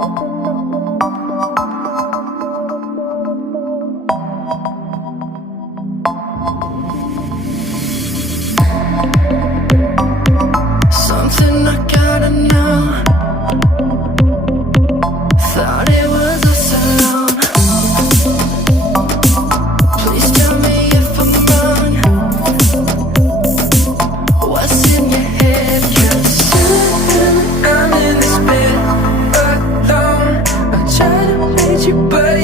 Something I gotta know. Thought it was us alone. Please tell me if I'm wrong. What's in your head? 'Cause I'm in this bed alone. I try to reach you, but